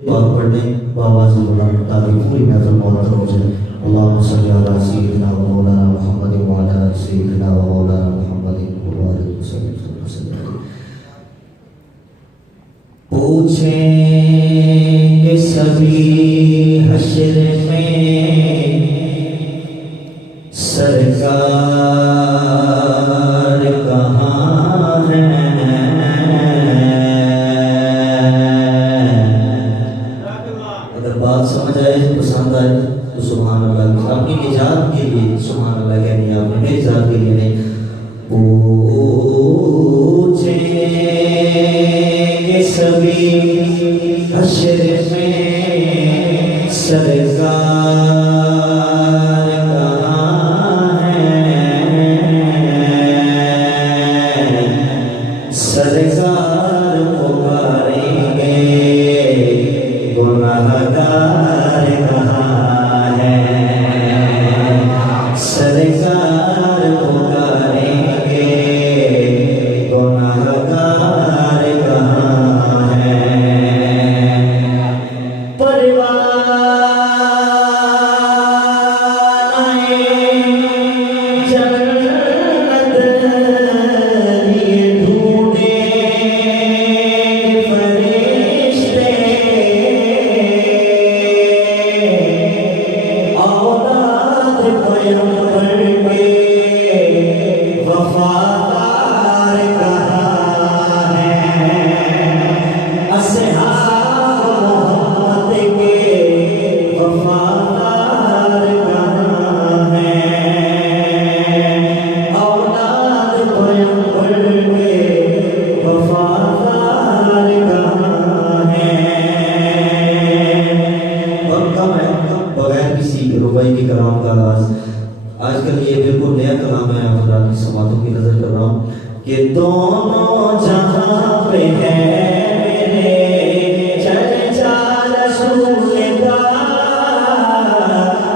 बात पढ़ने बावाज़ बुलंद ताकि पूरी महफिल मुअत्तर हो जाए। अल्लाहुम्मा सल्ली अला सय्यिदिना व मौलाना मुहम्मद व अला आलि सय्यिदिना व मौलाना मुहम्मद व बारिक वसल्लिम। पूछेंगे सभी हश्र में सरकार कहाँ है। अगर बात समझ आए पसंद आए तो सुभान अल्लाह, अपनी निजात के लिए सुभान अल्लाह कहनी है, अपनी निजात के लिए नहीं। पूछेंगे सभी हश्र में सरकार कहाँ है। सरकार पुकारेंगे गुनाहगार कहाँ है। सरकार पुकारेंगे गुनाहगार कहाँ है। परवाने जन्नत लिए ढूंढे फरिश्ते, औलाद पैगंबर के वफादार कहाँ है। असहाब मोहम्मद के वफादार कहाँ है। औलाद पैगंबर के वफादार कहाँ है। वक्त कम है, बगैर किसी रुपए की कलाम का आगाज। आजकल ये बिल्कुल नया कलाम है, आप की समातों की नजर कर रहा हूँ कि दोनों जहां पे है मेरे चर्चा रसूल का।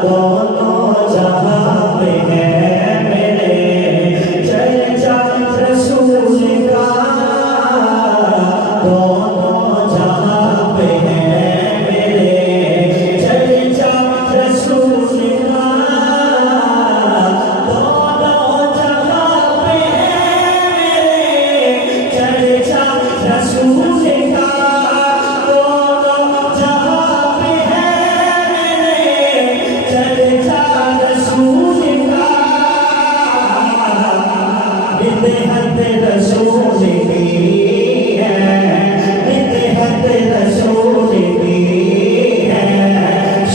दोनों जहां पे है मेरे चर्चा रसूल का। दोनों जहां पे है मेरे चर्चा रसूल का। दोनों जहां पे है मेरे चर्चा रसूल का। दोनों जहां पे है मेरे चर्चा रसूल का। बिदअत रसूल की है, बिदअत रसूल की है।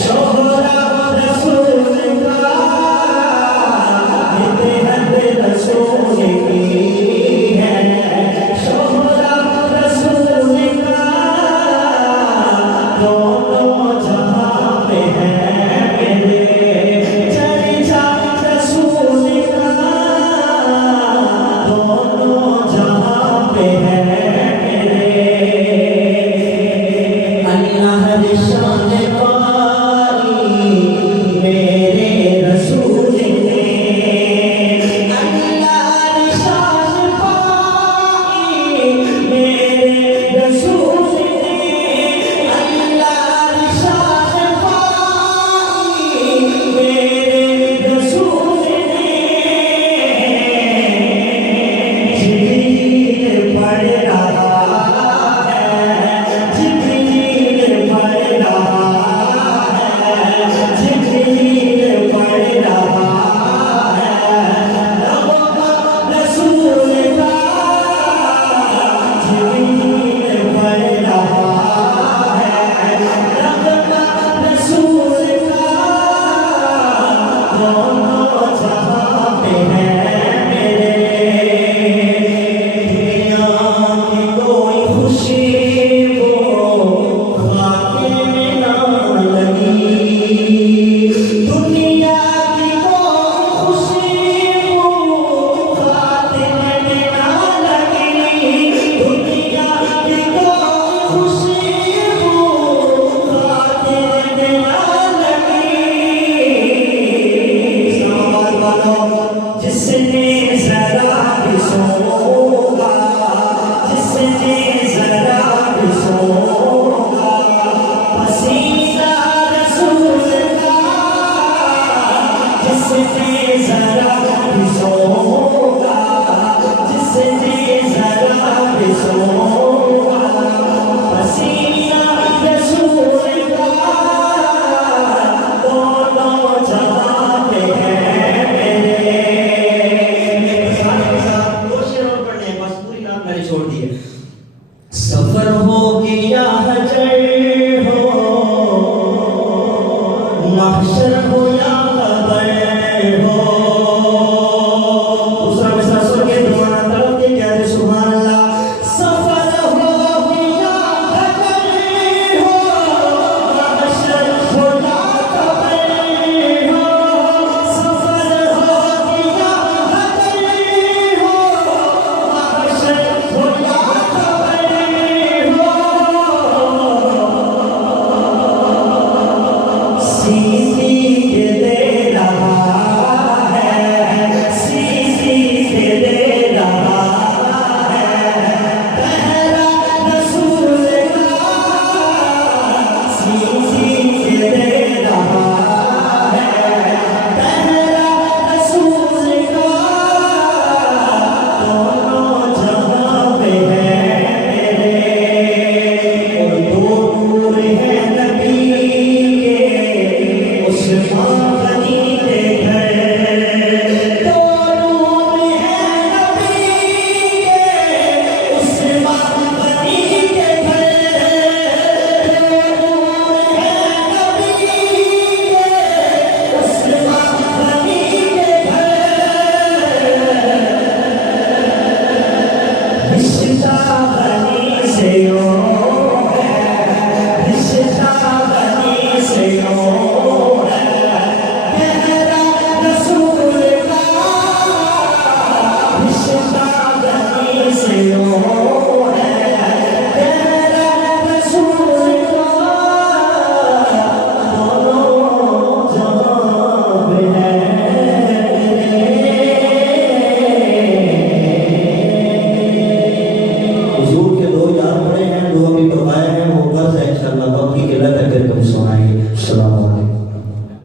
शोहरा रसूल का, बिदअत रसूल की है। शोहरा रसूल का। दोनों जहां पे है मेरे चर्चा रसूल का। दोनों जहां पे है मेरे। अल्लाह निशान पाई मेरे रसूल ने। अल्लाह निशान पाई मेरे रसूल ने। अल्लाह निशान पाई मेरे रसूल ने। जिब्रील पढ़ रहा है, जिब्रील पढ़ हसीन